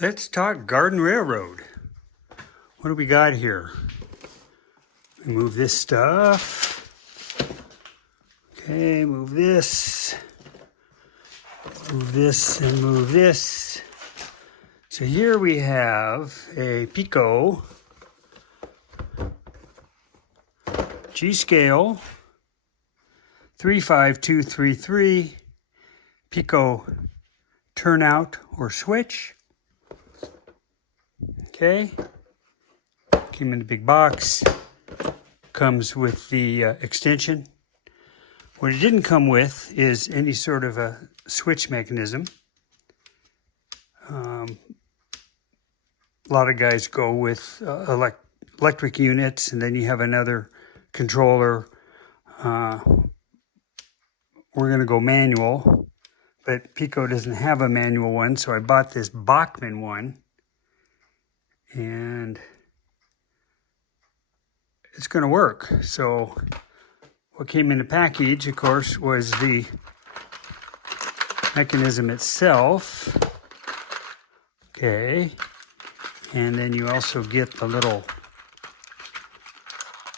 Let's talk Garden Railroad. What do we got here? Move this stuff. Okay, move this. Move this and move this. So here we have a Pico G-scale 35233 Pico turnout or switch. Okay, came in a big box, comes with the extension. What it didn't come with is any sort of a switch mechanism. A lot of guys go with electric units, and then you have another controller. We're going to go manual, but Pico doesn't have a manual one, so I bought this Bachmann one. And it's going to work. So what came in the package, of course, was the mechanism itself. Okay. And then you also get the little,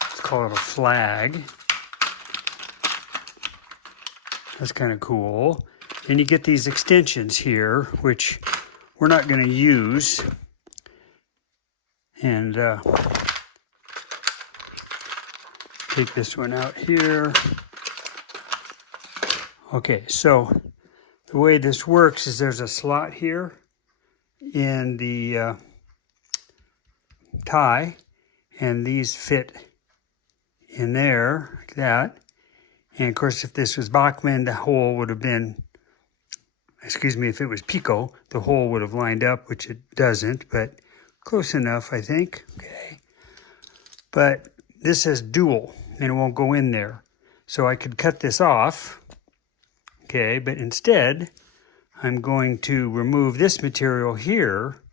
let's call it a flag. That's kind of cool. And you get these extensions here, which we're not going to use. And take this one out here. Okay, so the way this works is there's a slot here in the tie, and these fit in there like that. And of course, if this was Bachmann, the hole would have been, if it was Pico, the hole would have lined up, which it doesn't, but close enough, I think. Okay. But this says dual, and it won't go in there. So I could cut this off. Okay, but instead, I'm going to remove this material here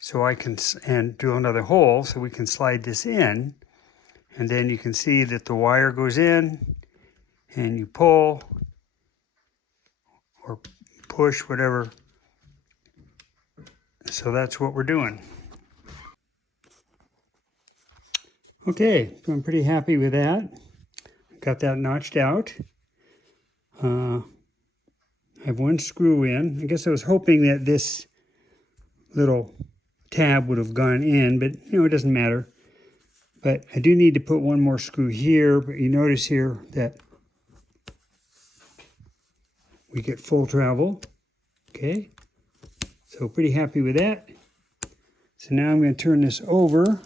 so I can, and drill another hole so we can slide this in. And then you can see that the wire goes in, and you pull or push, whatever. So that's what we're doing. Okay, so I'm pretty happy with that. Got that notched out. I have one screw in. I guess I was hoping that this little tab would have gone in, but it doesn't matter. But I do need to put one more screw here, but you notice here that we get full travel. Okay, so pretty happy with that. So now I'm going to turn this over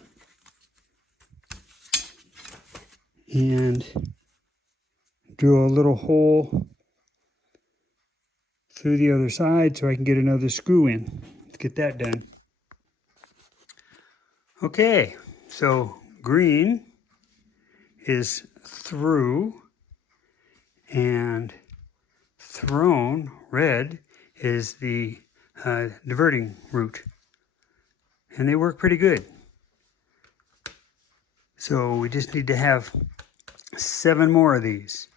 and drill a little hole through the other side so I can get another screw in. Let's get that done. Okay, so green is through, and thrown, red, is the diverting route. And they work pretty good. So we just need to have 7 more of these.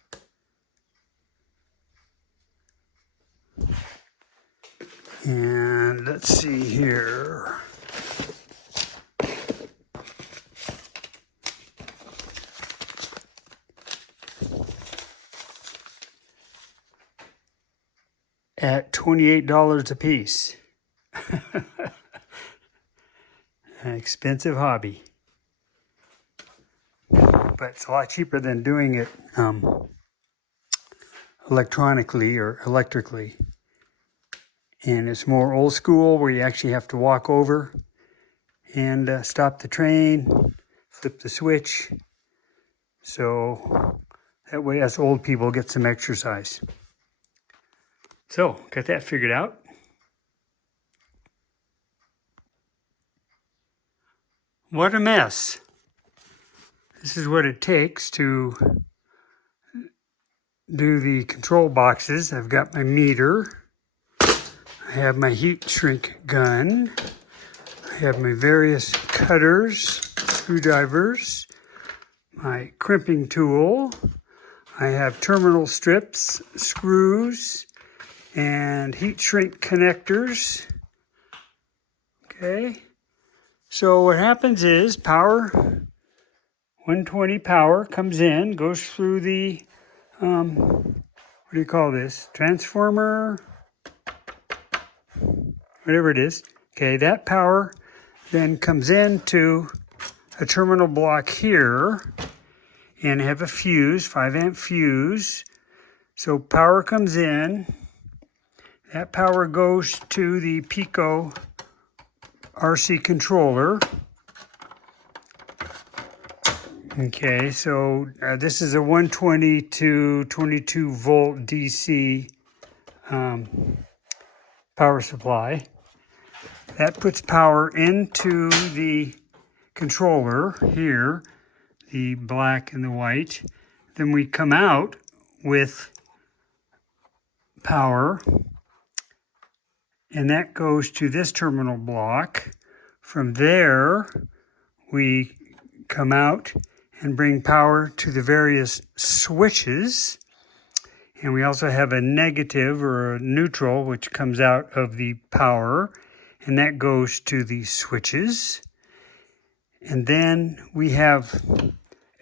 And let's see here. At $28 a piece. An expensive hobby. But it's a lot cheaper than doing it electronically or electrically. And it's more old school, where you actually have to walk over and stop the train, flip the switch. So that way us old people get some exercise. So, got that figured out. What a mess. This is what it takes to do the control boxes. I've got my meter. I have my heat shrink gun. I have my various cutters, screwdrivers, my crimping tool. I have terminal strips, screws, and heat shrink connectors. Okay, so what happens is power, 120 power comes in, goes through the, what do you call this? Transformer, whatever it is. Okay, that power then comes into a terminal block here and have a fuse, 5 amp fuse. So power comes in, that power goes to the Pico RC controller. Okay, so this is a 120 to 22 volt DC power supply. That puts power into the controller here, the black and the white. Then we come out with power, and that goes to this terminal block. From there, we come out and bring power to the various switches. And we also have a negative or a neutral, which comes out of the power, and that goes to the switches. And then we have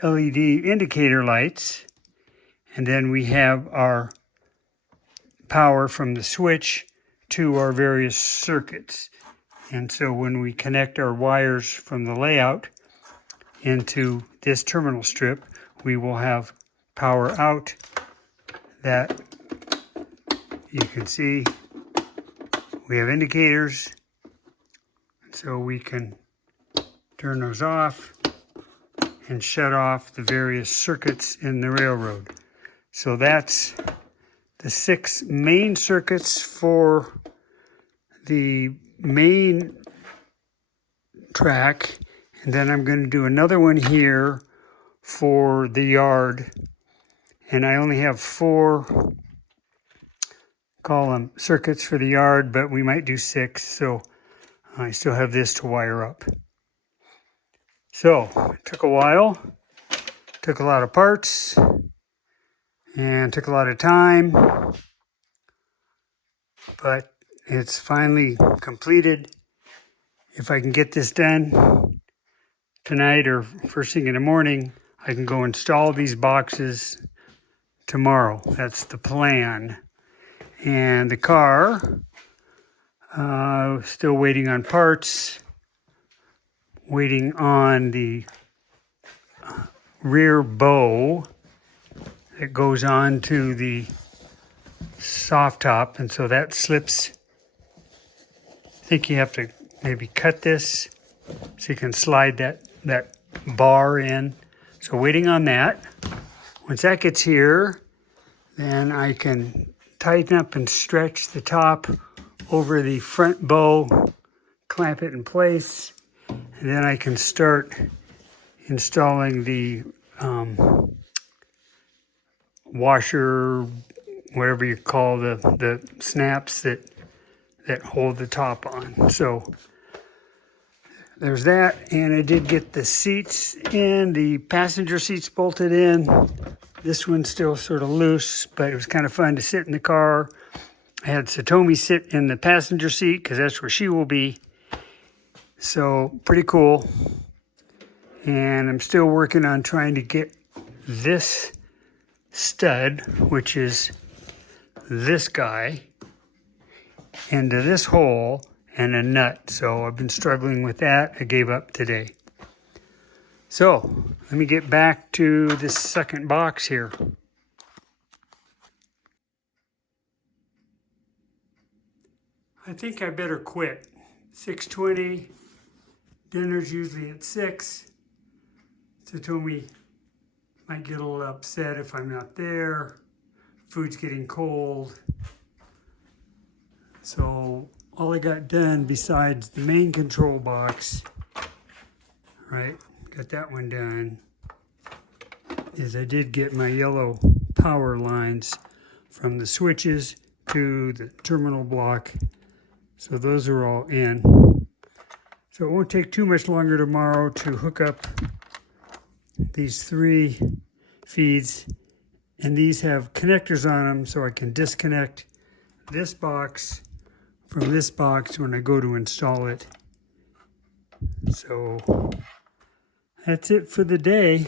LED indicator lights, and then we have our power from the switch to our various circuits. And so when we connect our wires from the layout into this terminal strip, we will have power out that you can see. We have indicators, so we can turn those off and shut off the various circuits in the railroad. So that's the 6 main circuits for the main track. And then I'm going to do another one here for the yard. And I only have 4, call them circuits for the yard, but we might do 6. So I still have this to wire up. So it took a while, took a lot of parts, and took a lot of time, but it's finally completed. If I can get this done tonight or first thing in the morning, I can go install these boxes tomorrow. That's the plan. And the car, still waiting on parts, waiting on the rear bow that goes on to the soft top, and so that slips. I think you have to maybe cut this so you can slide that bar in. So waiting on that. Once that gets here, then I can tighten up and stretch the top over the front bow, clamp it in place, and then I can start installing the washer, whatever you call the snaps that hold the top on. So there's that, and I did get the seats in, the passenger seats bolted in. This one's still sort of loose, but it was kind of fun to sit in the car. I had Satomi sit in the passenger seat because that's where she will be. So pretty cool. And I'm still working on trying to get this stud, which is this guy, into this hole and a nut. So I've been struggling with that. I gave up today. So let me get back to this second box here. I think I better quit. 6:20, dinner's usually at 6. Satomi might get a little upset if I'm not there. Food's getting cold. So all I got done besides the main control box, right, got that one done, is I did get my yellow power lines from the switches to the terminal block. So those are all in. So it won't take too much longer tomorrow to hook up these 3 feeds, and these have connectors on them so I can disconnect this box from this box when I go to install it So that's it for the day.